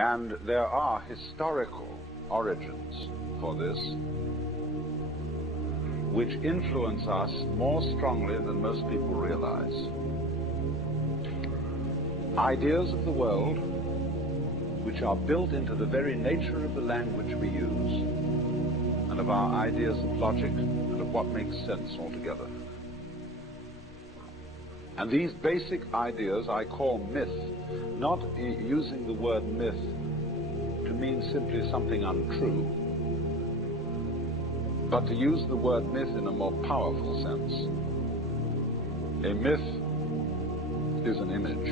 And there are historical origins for this, which influence us more strongly than most people realize. Ideas of the world, which are built into the very nature of the language we use, and of our ideas of logic and of what makes sense altogether. And these basic ideas I call myth, not using the word myth to mean simply something untrue, but to use the word myth in a more powerful sense. A myth is an image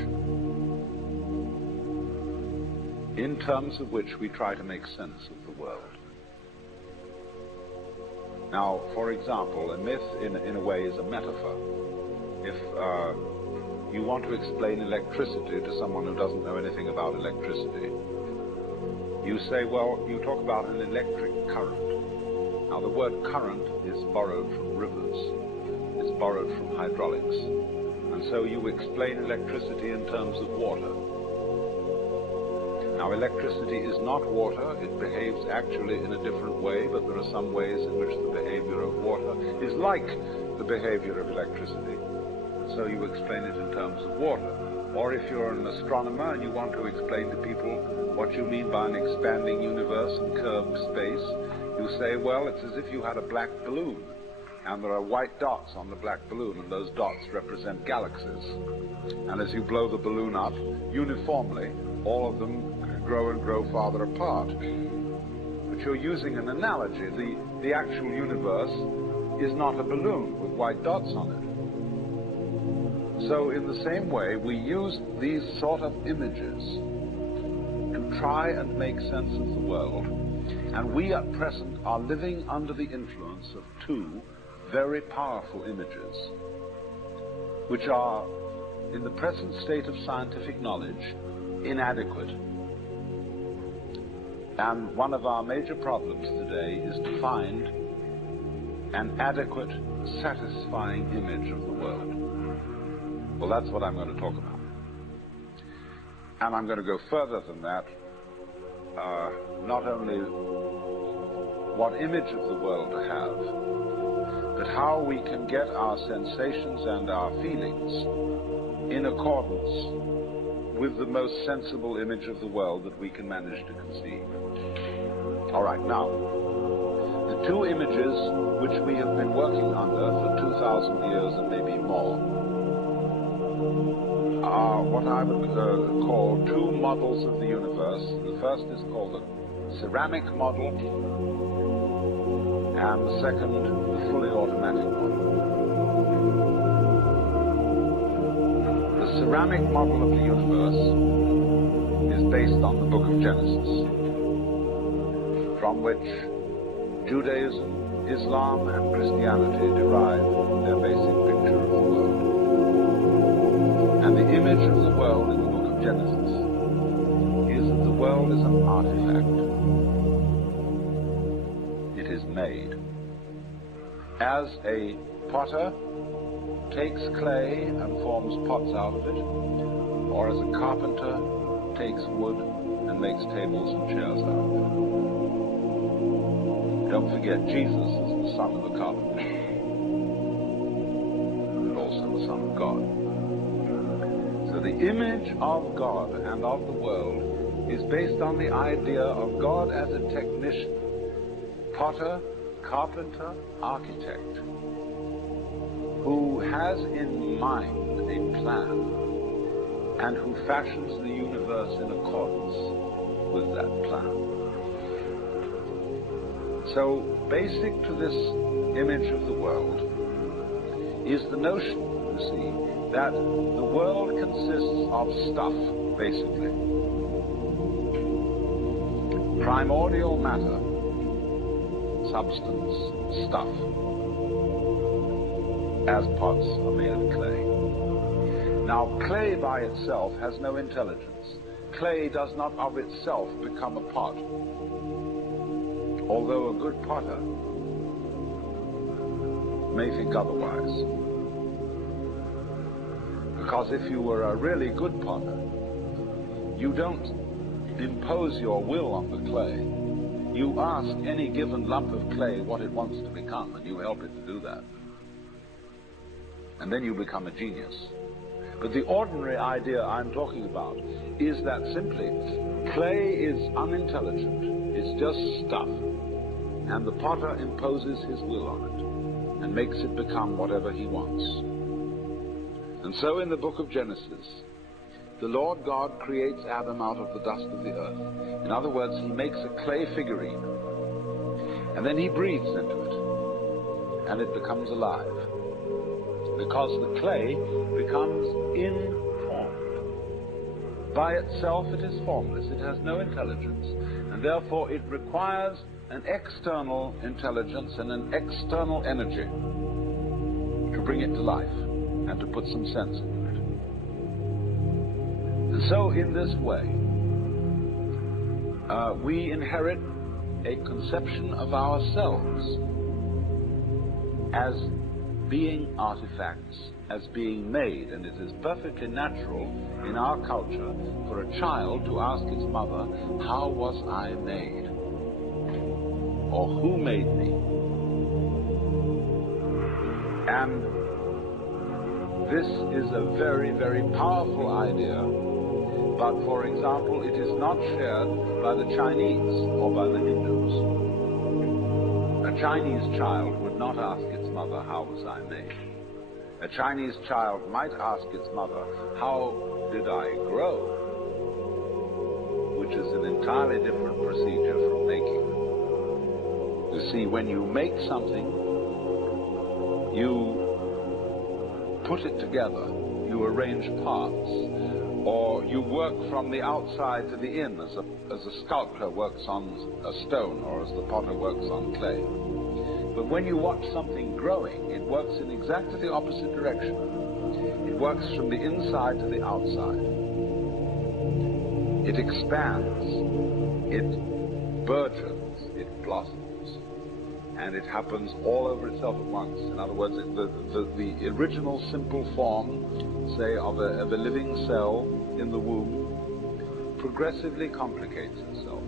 in terms of which we try to make sense of the world. Now, for example, a myth in a way is a metaphor. If you want to explain electricity to someone who doesn't know anything about electricity, you say, well, you talk about an electric current. Now, the word current is borrowed from rivers. It's borrowed from hydraulics. And so you explain electricity in terms of water. Now, electricity is not water. It behaves actually in a different way, but there are some ways in which the behavior of water is like the behavior of electricity. So you explain it in terms of water. Or if you're an astronomer and you want to explain to people what you mean by an expanding universe and curved space, you say, well, it's as if you had a black balloon, and there are white dots on the black balloon, and those dots represent galaxies. And as you blow the balloon up, uniformly, all of them grow and grow farther apart. But you're using an analogy. The actual universe is not a balloon with white dots on it. So in the same way, we use these sort of images to try and make sense of the world. And we at present are living under the influence of two very powerful images, which are, in the present state of scientific knowledge, inadequate. And one of our major problems today is to find an adequate, satisfying image of the world. Well, that's what I'm going to talk about. And I'm going to go further than that. Not only what image of the world to have, but how we can get our sensations and our feelings in accordance with the most sensible image of the world that we can manage to conceive. All right, now, the two images which we have been working under for 2,000 years and maybe more are what I would call two models of the universe. The first is called the ceramic model, and the second, the fully automatic model. The ceramic model of the universe is based on the book of Genesis, from which Judaism, Islam, and Christianity derive their basic picture of the world. And the image of the world in the book of Genesis is that the world is an artifact. It is made. As a potter takes clay and forms pots out of it, or as a carpenter takes wood and makes tables and chairs out of it. Don't forget, Jesus is the son of a carpenter, and also the son of God. So the image of God and of the world is based on the idea of God as a technician, potter, carpenter, architect, who has in mind a plan and who fashions the universe in accordance with that plan. So basic to this image of the world is the notion, you see, that the world consists of stuff, basically. Primordial matter, substance, stuff, as pots are made of clay. Now, clay by itself has no intelligence. Clay does not of itself become a pot, although a good potter may think otherwise. Because if you were a really good potter, you don't impose your will on the clay. You ask any given lump of clay what it wants to become, and you help it to do that. And then you become a genius. But the ordinary idea I'm talking about is that simply clay is unintelligent. It's just stuff. And the potter imposes his will on it and makes it become whatever he wants. And so in the book of Genesis, the Lord God creates Adam out of the dust of the earth. In other words, he makes a clay figurine, and then he breathes into it, and it becomes alive. Because the clay becomes informed. By itself it is formless, it has no intelligence, and therefore it requires an external intelligence and an external energy to bring it to life and to put some sense into it. And so in this way, we inherit a conception of ourselves as being artifacts, as being made, and it is perfectly natural in our culture for a child to ask its mother, how was I made? Or who made me? And this is a very, very powerful idea, but for example, it is not shared by the Chinese or by the Hindus. A Chinese child would not ask its mother, how was I made? A Chinese child might ask its mother, how did I grow? Which is an entirely different procedure from making. You see, when you make something, you put it together, you arrange parts, or you work from the outside to the in, as a sculptor works on a stone, or as the potter works on clay. But when you watch something growing, it works in exactly the opposite direction. It works from the inside to the outside. It expands, it burgeons, it blossoms, and it happens all over itself at once. In other words, the original simple form, say, of a living cell in the womb, progressively complicates itself.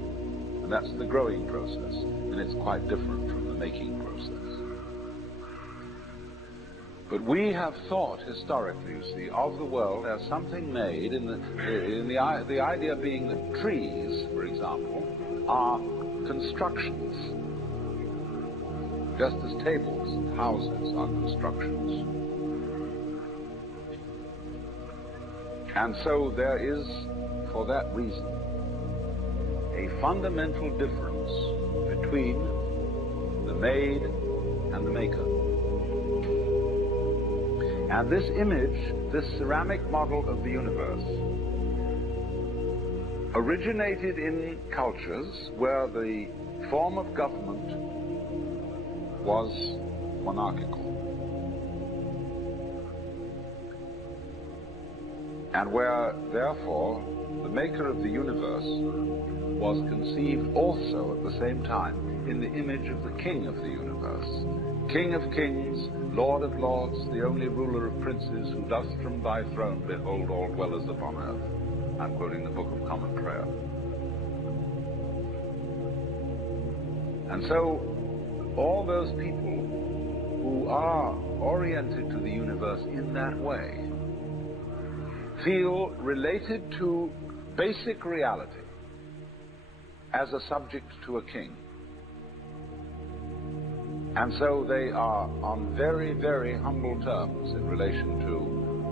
And that's the growing process, and it's quite different from the making process. But we have thought historically, you see, of the world as something made the idea being that trees, for example, are constructions, just as tables and houses are constructions. And so there is, for that reason, a fundamental difference between the made and the maker. And this image, this ceramic model of the universe, originated in cultures where the form of government was monarchical, and where, therefore, the maker of the universe was conceived also at the same time in the image of the king of the universe. King of kings, Lord of lords, the only ruler of princes, who dost from thy throne behold all dwellers upon earth. I'm quoting the Book of Common Prayer. And so, all those people who are oriented to the universe in that way feel related to basic reality as a subject to a king. And so they are on very, very humble terms in relation to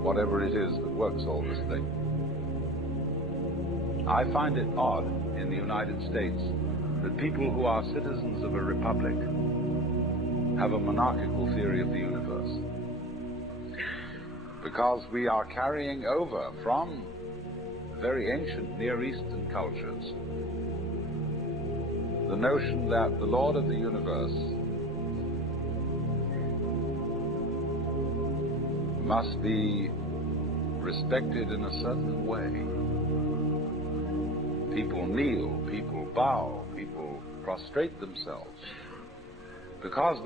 whatever it is that works all this thing. I find it odd in the United States that people who are citizens of a republic have a monarchical theory of the universe. Because we are carrying over from very ancient Near Eastern cultures the notion that the Lord of the universe must be respected in a certain way. People kneel, people bow, people prostrate themselves. Because